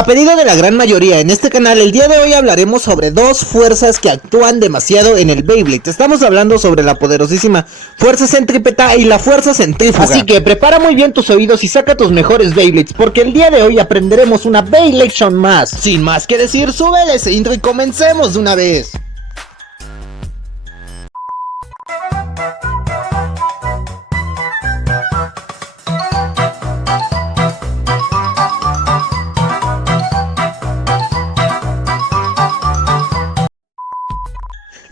A pedido de la gran mayoría en este canal, el día de hoy hablaremos sobre dos fuerzas que actúan demasiado en el Beyblade. Estamos hablando sobre la poderosísima fuerza centrípeta y la fuerza centrífuga. Así que prepara muy bien tus oídos y saca tus mejores Beyblades, porque el día de hoy aprenderemos una Beylation más. Sin más que decir, súbele ese intro y comencemos de una vez.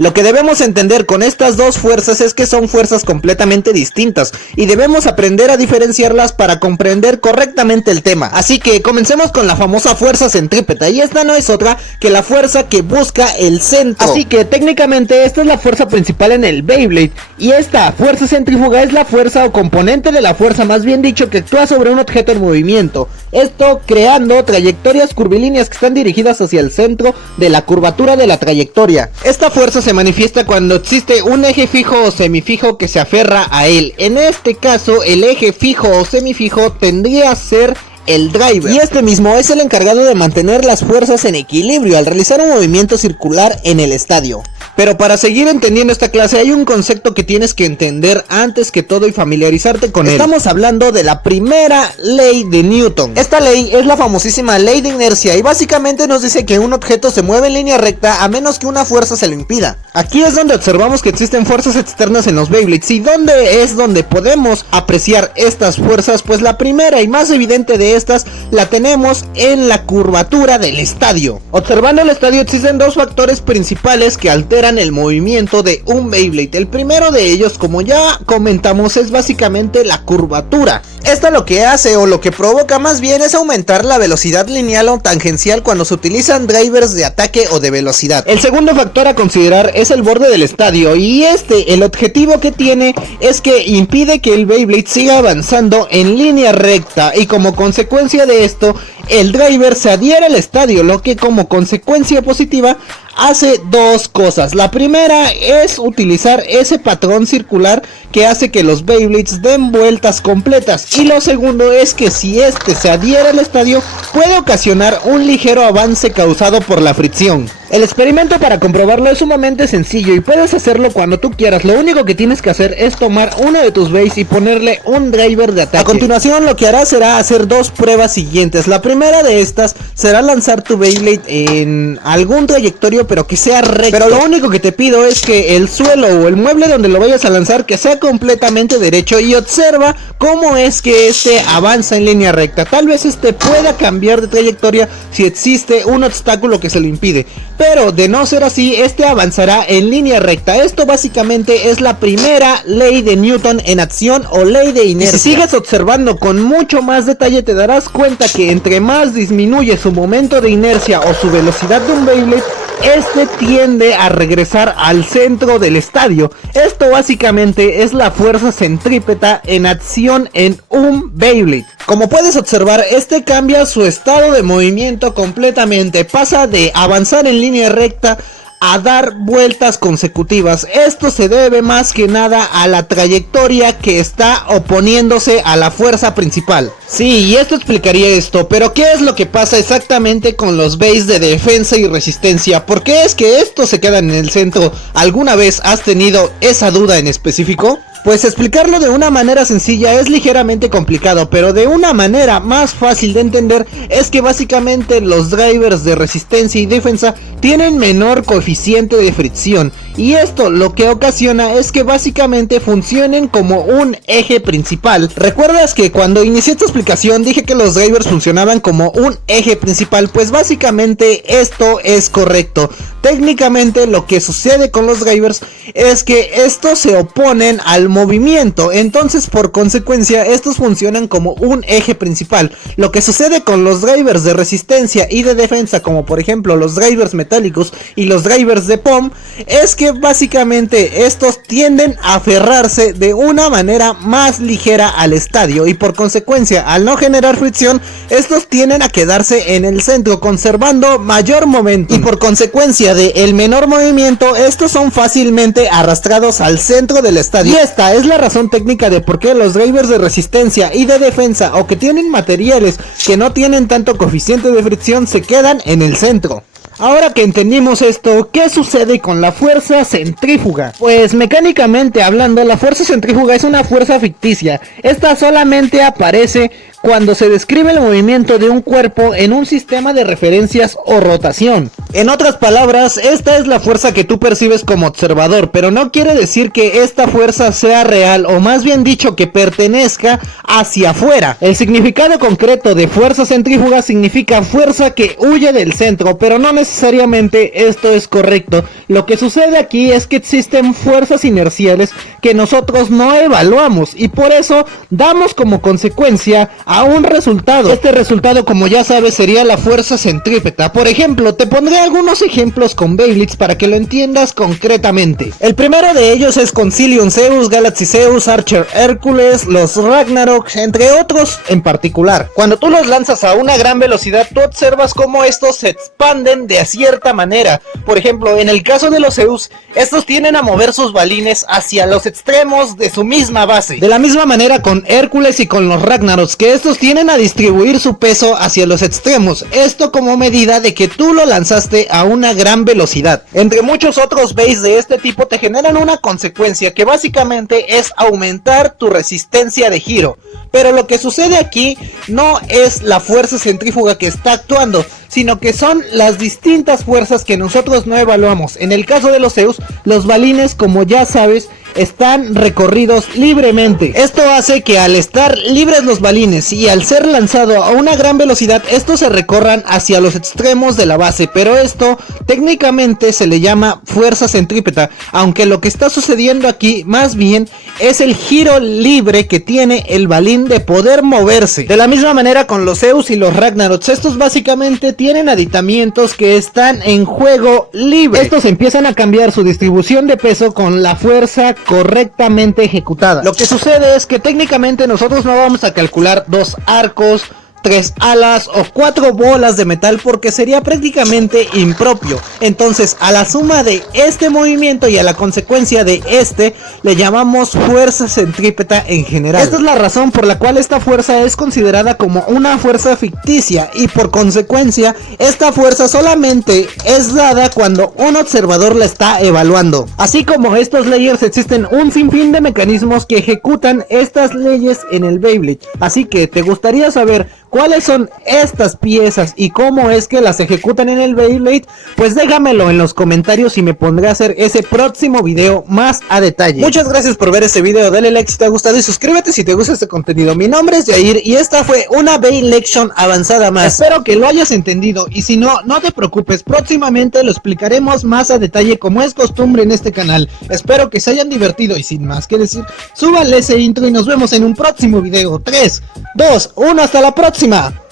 Lo que debemos entender con estas dos fuerzas es que son fuerzas completamente distintas y debemos aprender a diferenciarlas para comprender correctamente el tema. Así que comencemos con la famosa fuerza centrípeta, y esta no es otra que la fuerza que busca el centro. Así que técnicamente esta es la fuerza principal en el Beyblade, y esta fuerza centrífuga es la fuerza o componente de la fuerza, más bien dicho, que actúa sobre un objeto en movimiento. Esto creando trayectorias curvilíneas que están dirigidas hacia el centro de la curvatura de la trayectoria. Esta fuerza se manifiesta cuando existe un eje fijo o semifijo que se aferra a él. En este caso, el eje fijo o semifijo tendría a ser el driver, y este mismo es el encargado de mantener las fuerzas en equilibrio al realizar un movimiento circular en el estadio. Pero para seguir entendiendo esta clase hay un concepto que tienes que entender antes que todo y familiarizarte con él. Estamos hablando de la primera ley de Newton. Esta ley es la famosísima ley de inercia y básicamente nos dice que un objeto se mueve en línea recta a menos que una fuerza se lo impida. Aquí es donde observamos que existen fuerzas externas en los Beyblades. ¿Y dónde es donde podemos apreciar estas fuerzas? Pues la primera y más evidente de estas la tenemos en la curvatura del estadio. Observando el estadio existen dos factores principales que alteran el movimiento de un Beyblade. El primero de ellos, como ya comentamos, es básicamente la curvatura. Esto lo que hace, o lo que provoca más bien, es aumentar la velocidad lineal o tangencial cuando se utilizan drivers de ataque o de velocidad. El segundo factor a considerar es el borde del estadio, y el objetivo que tiene es que impide que el Beyblade siga avanzando en línea recta, y como consecuencia de esto el driver se adhiere al estadio, lo que como consecuencia positiva hace dos cosas. La primera es utilizar ese patrón circular que hace que los Beyblades den vueltas completas, y lo segundo es que si este se adhiere al estadio puede ocasionar un ligero avance causado por la fricción. El experimento para comprobarlo es sumamente sencillo y puedes hacerlo cuando tú quieras. Lo único que tienes que hacer es tomar uno de tus bays y ponerle un driver de ataque. A continuación lo que harás será hacer dos pruebas siguientes. La primera de estas será lanzar tu Beyblade en algún trayectorio pero que sea recto. Pero lo único que te pido es que el suelo o el mueble donde lo vayas a lanzar que sea completamente derecho, y observa cómo es que este avanza en línea recta. Tal vez este pueda cambiar de trayectoria si existe un obstáculo que se lo impide, pero de no ser así, este avanzará en línea recta. Esto básicamente es la primera ley de Newton en acción, o ley de inercia. Y si sigues observando con mucho más detalle te darás cuenta que entre más disminuye su momento de inercia o su velocidad de un Beyblade, este tiende a regresar al centro del estadio. Esto básicamente es la fuerza centrípeta en acción en un Beyblade. Como puedes observar, este cambia su estado de movimiento completamente. Pasa de avanzar en línea recta a dar vueltas consecutivas. Esto se debe más que nada a la trayectoria que está oponiéndose a la fuerza principal. Sí, y esto explicaría esto, pero ¿qué es lo que pasa exactamente con los bays de defensa y resistencia? ¿Por qué es que estos se quedan en el centro? ¿Alguna vez has tenido esa duda en específico? Pues explicarlo de una manera sencilla es ligeramente complicado, pero de una manera más fácil de entender es que básicamente los drivers de resistencia y defensa tienen menor coeficiente de fricción, y esto lo que ocasiona es que básicamente funcionen como un eje principal. ¿Recuerdas que cuando inicié esta explicación dije que los drivers funcionaban como un eje principal? Pues básicamente esto es correcto. Técnicamente lo que sucede con los drivers es que estos se oponen al movimiento, entonces por consecuencia estos funcionan como un eje principal. Lo que sucede con los drivers de resistencia y de defensa, como por ejemplo los drivers metálicos y los drivers de POM, es que que básicamente estos tienden a aferrarse de una manera más ligera al estadio y por consecuencia, al no generar fricción, estos tienden a quedarse en el centro conservando mayor momento y por consecuencia de el menor movimiento, estos son fácilmente arrastrados al centro del estadio. Y esta es la razón técnica de por qué los drivers de resistencia y de defensa o que tienen materiales que no tienen tanto coeficiente de fricción se quedan en el centro. Ahora que entendimos esto, ¿qué sucede con la fuerza centrífuga? Pues mecánicamente hablando, la fuerza centrífuga es una fuerza ficticia. Esta solamente aparece cuando se describe el movimiento de un cuerpo en un sistema de referencias o rotación. En otras palabras, esta es la fuerza que tú percibes como observador, pero no quiere decir que esta fuerza sea real, o más bien dicho que pertenezca hacia afuera. El significado concreto de fuerza centrífuga significa fuerza que huye del centro, pero no necesariamente esto es correcto. Lo que sucede aquí es que existen fuerzas inerciales que nosotros no evaluamos y por eso damos como consecuencia a un resultado. Este resultado, como ya sabes, sería la fuerza centrípeta. Por ejemplo, te pondré algunos ejemplos con Beyblades para que lo entiendas concretamente. El primero de ellos es Concilium Zeus, Galaxy Zeus, Archer Hércules, los Ragnarok, entre otros en particular. Cuando tú los lanzas a una gran velocidad, tú observas cómo estos se expanden de cierta manera. Por ejemplo, en el caso de los Zeus, estos tienden a mover sus balines hacia los extremos de su misma base. De la misma manera con Hércules y con los Ragnaroks, que estos tienden a distribuir su peso hacia los extremos, esto como medida de que tú lo lanzaste a una gran velocidad. Entre muchos otros bases de este tipo te generan una consecuencia que básicamente es aumentar tu resistencia de giro. Pero lo que sucede aquí no es la fuerza centrífuga que está actuando, sino que son las distintas fuerzas que nosotros no evaluamos. En el caso de los Zeus, los balines, como ya sabes, están recorridos libremente. Esto hace que al estar libres los balines y al ser lanzado a una gran velocidad, estos se recorran hacia los extremos de la base, pero esto técnicamente se le llama fuerza centrípeta, aunque lo que está sucediendo aquí más bien es el giro libre que tiene el balín de poder moverse. De la misma manera con los Zeus y los Ragnaroks, estos básicamente tienen aditamientos que están en juego libre. Estos empiezan a cambiar su distribución de peso con la fuerza correctamente ejecutada. Lo que sucede es que técnicamente nosotros no vamos a calcular 2 arcos, 3 alas o 4 bolas de metal porque sería prácticamente impropio. Entonces a la suma de este movimiento y a la consecuencia de este le llamamos fuerza centrípeta en general. Esta es la razón por la cual esta fuerza es considerada como una fuerza ficticia y por consecuencia esta fuerza solamente es dada cuando un observador la está evaluando. Así como estos layers, existen un sinfín de mecanismos que ejecutan estas leyes en el Beyblade. Así que te gustaría saber ¿cuáles son estas piezas y cómo es que las ejecutan en el Beyblade? Pues déjamelo en los comentarios y me pondré a hacer ese próximo video más a detalle. Muchas gracias por ver este video, dale like si te ha gustado y suscríbete si te gusta este contenido. Mi nombre es Jair y esta fue una Beyblade Lection avanzada más. Espero que lo hayas entendido y si no, no te preocupes, próximamente lo explicaremos más a detalle como es costumbre en este canal. Espero que se hayan divertido y sin más que decir, súbanle ese intro y nos vemos en un próximo video. 3, 2, 1, hasta la próxima.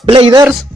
Bladers.